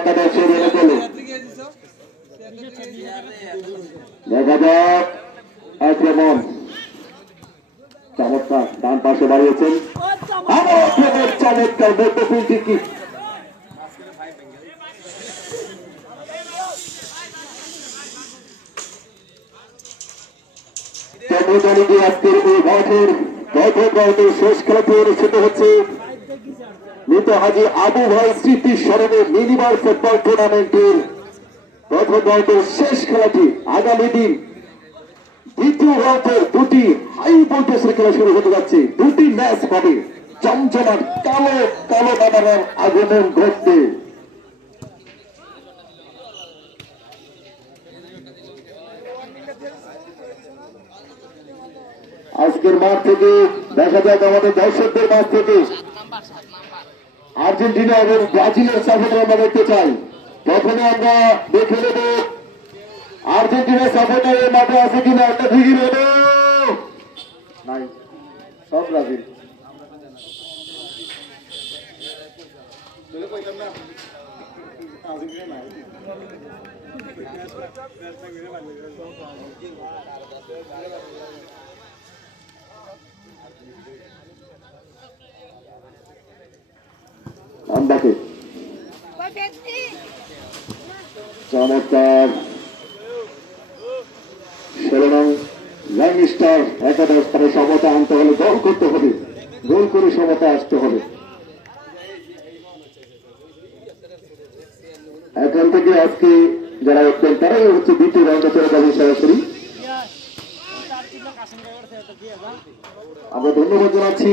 একাদশের এলাকালে দেখা যাক আক্রমণ চমৎকার ডান পাশে বাড়িয়েছেন চমৎকার মধ্যপুল কি আজকের এই শেষ খেলাটি অনুষ্ঠিত হচ্ছে। মৃত হাজি আবু ভাই স্মৃতি স্মরণে মিনিমার ফুটবল টুর্নামেন্টের প্রথম রাউন্ডের শেষ খেলাটি আগামী দিন দ্বিতীয় রাউন্ডের দুটি হাই ভোল্টেজের খেলা শুরু হতে যাচ্ছে। দুটি ম্যাচ হবে জমজমাট কালো কালো বানানোর আগমন ঘটবে আজকের মাঠ থেকে দেখা যাক আমাদের দর্শকদের মাঠ থেকে। আর্জেন্টিনা এবং ব্রাজিলের সাপোর্টার আমরা দেখতে চাই। প্রথমে আমরা দেখে নেব আর্জেন্টিনার সাপোর্টার এই মাঠে আছে কিনা, একটা ঠিকই নেব সব ব্রাজিল। আমবাকে চমৎকার ষোলো একাদশ তারা সমতা আনতে হলে গোল করতে হবে। গোল করে সমতা আসতে হবে। এখান থেকে আজকে যারা উঠবেন তারাই হচ্ছে দ্বিতীয় রাউন্ডে চলে যাবে সরাসরি। আমরা ধন্যবাদ জানাচ্ছি।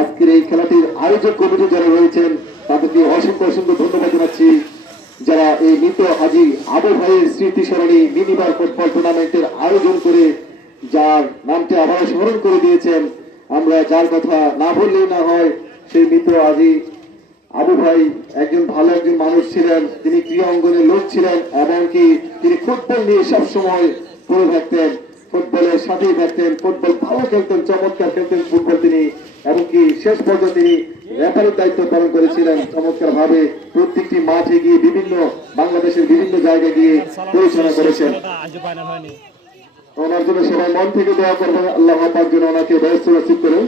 আজকের এই খেলাটির আয়োজক কমিটি যারা রয়েছেন, তাদেরকে অসংখ্য অসংখ্য ধন্যবাদ জানাচ্ছি। যারা এই মৃত হাজি আবু ভাইয়ের স্মৃতি স্মরণী মিনিবার ফুটবল টুর্নামেন্টের আয়োজন করে, যার নামটি আবার স্মরণ করে দিয়েছেন, আমরা যার কথা না বললেই না হয়, সেই মৃত হাজি আবু ভাই একজন ভালো একজন মানুষ ছিলেন, তিনি ক্রীড়া অঙ্গনের লোক ছিলেন, এমনকি তিনি ফুটবল নিয়ে সবসময় পড়ে থাকতেন। ফুটবলের সাথেই থাকতেন, ফুটবল ভালো খেলতেন, চমৎকার খেলতেন ফুটবল তিনি, এমনকি শেষ পর্যন্ত তিনি রেফারির দায়িত্ব পালন করেছিলেন। চমৎকার ভাবে প্রত্যেকটি মাঠে গিয়ে বিভিন্ন বাংলাদেশের বিভিন্ন জায়গায় গিয়ে পরিচালনা করেছেন। ওনার জন্য সবাই মন থেকে দোয়া করবেন। আল্লাহ পাক যেন ওনাকে ব্যস্ত নসিব করে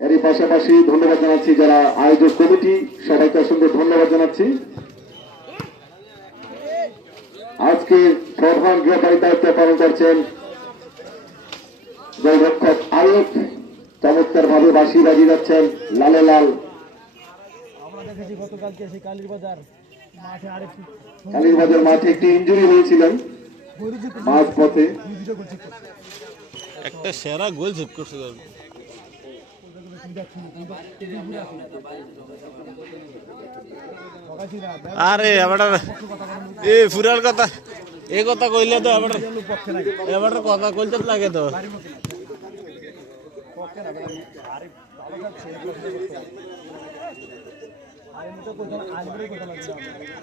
এরই পাশাপাশি ধন্যবাদ জানাচ্ছি যারা আয়োজক কমিটি, সবাইকে অসংখ্য ধন্যবাদ জানাচ্ছি। আজকে প্রধান গৃহপালী দায়িত্ব পালন করছেন গোলরক্ষক আয়ুব চমৎকার ভাবে বাসি বাজিয়ে যাচ্ছেন লালে লাল। আমরা দেখেছি গতকালকে সেই কালীর বাজার মাঠে আরেকটি কালীরবাজার মাঠে একটি ইঞ্জুরি হয়েছিলেন। মাঝ পথে একটা সেরা গোল সেভ করছে। আরে, এবার এ ফুরার কথা, এ কথা কইলে তো এবার এবার কথা কইতে লাগে তো।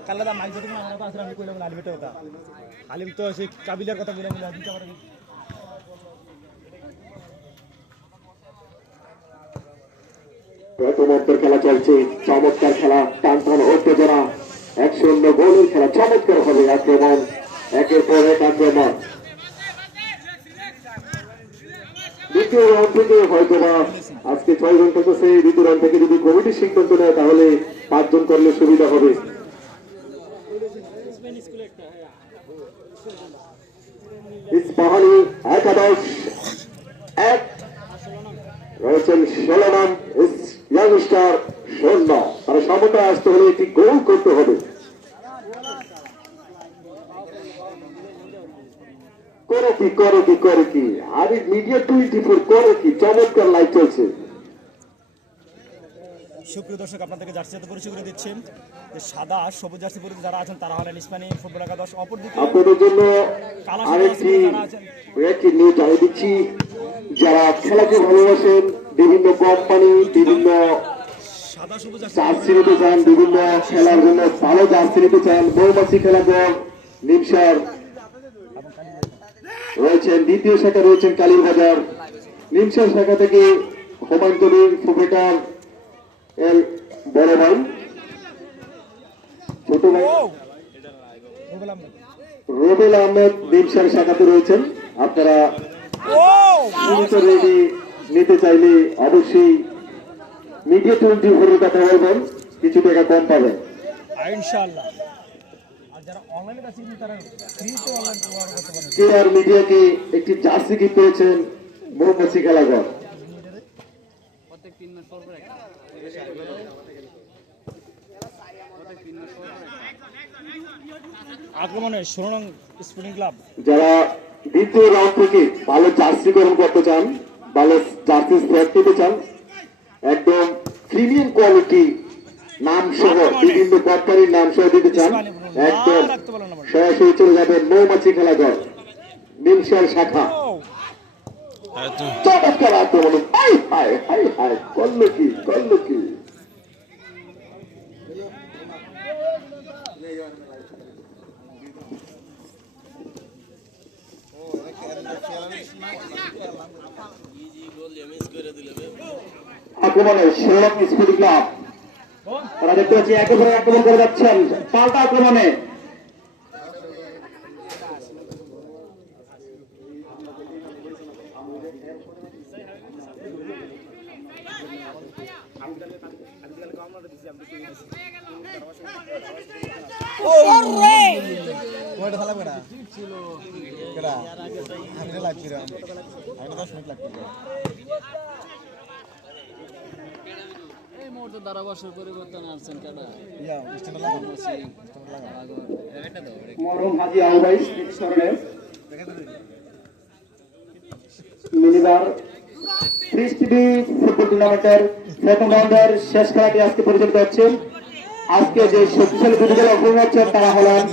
কাল্লাদা মাইক যদি কথা। আলিম তো সেই কাবিলার কথা বলে নিলাম দিতে প্রথমার্ধের খেলা চলছে। চমৎকার খেলা টান টান উত্তেজনা এক শূন্য গোলের খেলা, চমৎকার হবে আক্রমণ। একের পর এক আক্রমণ। জন তাহলে পাঁচজন করলে সুবিধা হবে। একাদশ, এক। রয়েছেন ষোলো নাম ইয়াংস্টার শূন্য তারা সমতা আসতে হলে একটি গোল করতে হবে। করে কি করে কি করে কি? আরে মিডিয়া টোয়েন্টি ফোর করে কি? চমৎকার লাইভ চলছে। সুপ্রিয় দর্শক আপনাদেরকে জার্সি সাথে পরিচয় করে দিচ্ছেন যে সাদা সবুজ জার্সি পরিচিত যারা আছেন তারা হলেন ইসমানি ফুটবল একাদশ। অপরদিকে আপনাদের জন্য আরেকটি ব্রেকিং নিউজ জানিয়ে দিচ্ছি যারা খেলাকে ভালোবাসেন বিভিন্ন কোম্পানি বিভিন্ন জার্সি নিতে চান বিভিন্ন খেলার জন্য ভালো জার্সি নিতে চান মৌমাছি খেলা দল নিমসার রয়েছেন দ্বিতীয় শাখা রয়েছেন কালীবাজার নিমসার শাখা থেকে হুমায়ুন কবির ফুফেটার এল বড় ভাই ছোট ভাই রুবেল রবিল আহমেদ নিমসার শাখাতে রয়েছেন। আপনারা রেডি নিতে চাইলে অবশ্যই মিডিয়া টোয়েন্টি ফোরের কথা বলবেন কিছু টাকা কম পাবেন। কে আর মিডিয়াকে একটি জার্সি গিফট পেয়েছেন মোহাম্মদ শিকালাগর। ষোলো নং স্পোর্টিং ক্লাব যারা দ্বিতীয় রাউন্ড থেকে ভালো জার্সি গ্রহণ করতে চান ভালো জার্সি সেট নিতে চান। একদম প্রিমিয়াম কোয়ালিটি নাম সহ বিভিন্ন কোম্পানির নাম সহ দিতে চান। একদম। সরাসরি চলে যাবেন মৌমাছি খেলাঘর নিমসার শাখা। চমৎকার আক্রমণ। হাই হাই হাই হাই করল কি করল কি? আক্রমণে শিরোনাম স্পিড ক্লাব। ওরা দেখতে পাচ্ছি একেবারে আক্রমণ করে যাচ্ছেন। পাল্টা আক্রমণে। পরিবর্তন আনছেন কেডা? মরম হাজি স্মরণে মিনিবার ত্রিশ টিভি ফুটবল টুর্নামেন্টের প্রথম রাউন্ডের শেষ খেলাটি আজকে পরিচালিত হচ্ছে। আজকে যে শক্তিশালী অংশগ্রহণ হচ্ছেন তারা হলেন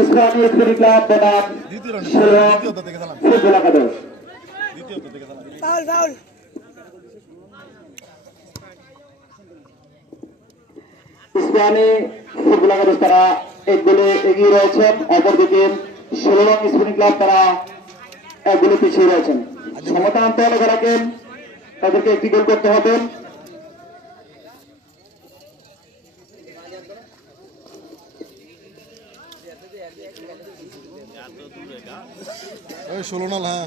ইসলামী স্কুল ক্লাব বনাম শিলং ফুটবল একাদশ। ইসলামী ফুটবল একাদশ তারা এক গোলে এগিয়ে রয়েছেন অপরদিকে ষোলো রং স্পোর্টিং ক্লাব তারা এক গোলে পিছিয়ে রয়েছেন। সমতা আনতে হলে তারাকে তাদেরকে একটি গোল করতে হবে। ষোলো নাল হ্যাঁ।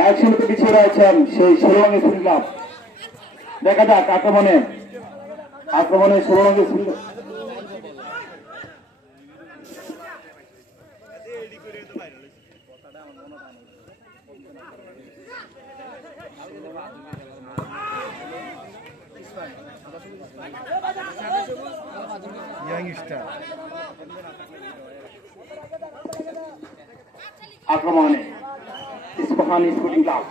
একশোতে পিছিয়ে রয়েছেন সেই ষোলো রঙের স্পোর্টিং ক্লাব দেখা যাক আক্রমণে। আক্রমণে ষোলো রঙের স্পোর্টিং আক্রমণে। ইস্পাহান স্পোর্টিং ক্লাব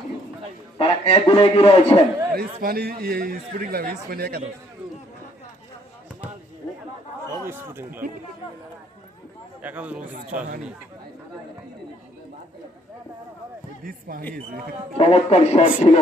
তারা এক এগিয়ে রয়েছেন? স্পোর্টিং ক্লাব ইসপানি একাদশ। সব স্পুটিং ক্লাব একাদশ বলতে কিছু আসেনি চমৎকার শট ছিল।